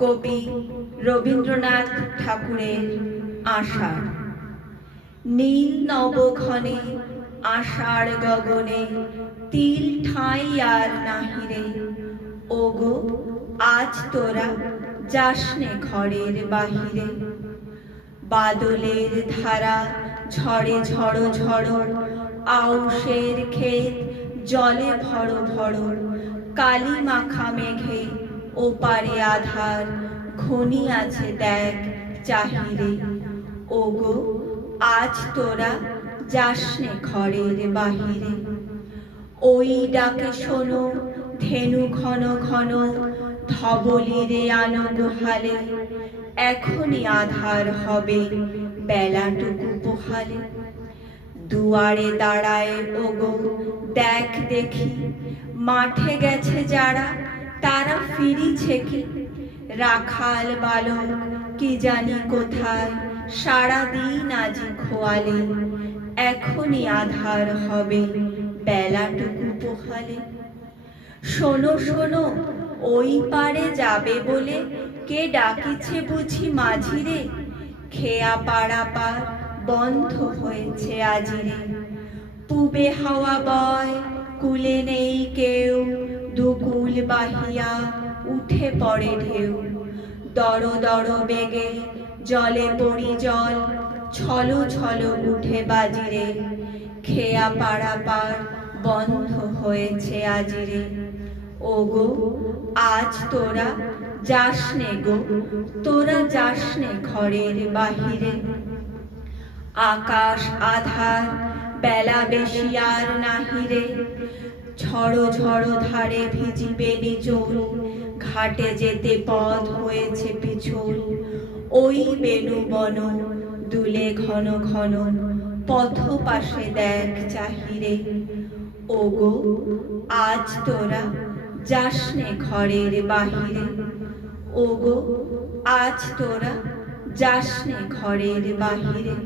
কবি রবীন্দ্রনাথ ঠাকুরের আষাঢ়। নীল নবঘনে আষাঢ় গগনে তিল ঠাঁই আর নাহিরে। ওগো আজ তোরা যাসনে ঘরের বাহিরে। বাদলের ধারা ঝড়ে ঝড়ো ঝড়ো, আউশের ক্ষেত জলে ভরো ভরো। কালি মাখা মেঘে ওপারে আধার ঘনিয়াছে দেখ চাহিরে। ওগো আজ তোরা যাসনে ঘরের বাহিরে। ওই ডাকে শোনো ধেনু ঘন ঘন, ধবলিরে আনো গোহালে। এখনই আধার হবে বেলাটুকু পোহালে। দুয়ারে দাঁড়ায় ওগো দেখ দেখি, মাঠে গেছে যারা তারা ফিরিছে কি। রাখাল বালক কি জানি কোথায়, সারাদিন আজি খোয়ালে। এখনই আধার হবে বেলাটুকু পোহালে। শোনো শোনো ওই পারে যাবে বলে কে ডাকিছে বুঝি মাঝিরে। খেয়া পাড়া পার বন্ধ হয়েছে আজিরে। পূবে হাওয়া বয় কুলে নেই কেউ, দুকুল বাহিয়া উঠে পড়ে ঢেউ। দর দর বেগে জলে পড়ি জল, ছলো ছলো উঠে বাজিরে। খেয়া পাড়া পার বন্ধ হয়েছে আজিরে। ওগো আজ তোরা যাসনে গো, তোরা যাসনে ঘরের বাহিরে। আকাশ আধার বেলা বেশি আর নাহিরে। ঝড়ো ঝড়ো ধারে ভিজিবে নিচল, ঘাটে যেতে পথ হয়েছে পিছল। ওই বেনু বন দুলে ঘন ঘন, পথ পাশে দেখ চাহিরে। ওগো আজ তোরা যাসনে ঘরের বাহিরে। ওগো আজ তোরা যাসনে ঘরের বাহিরে।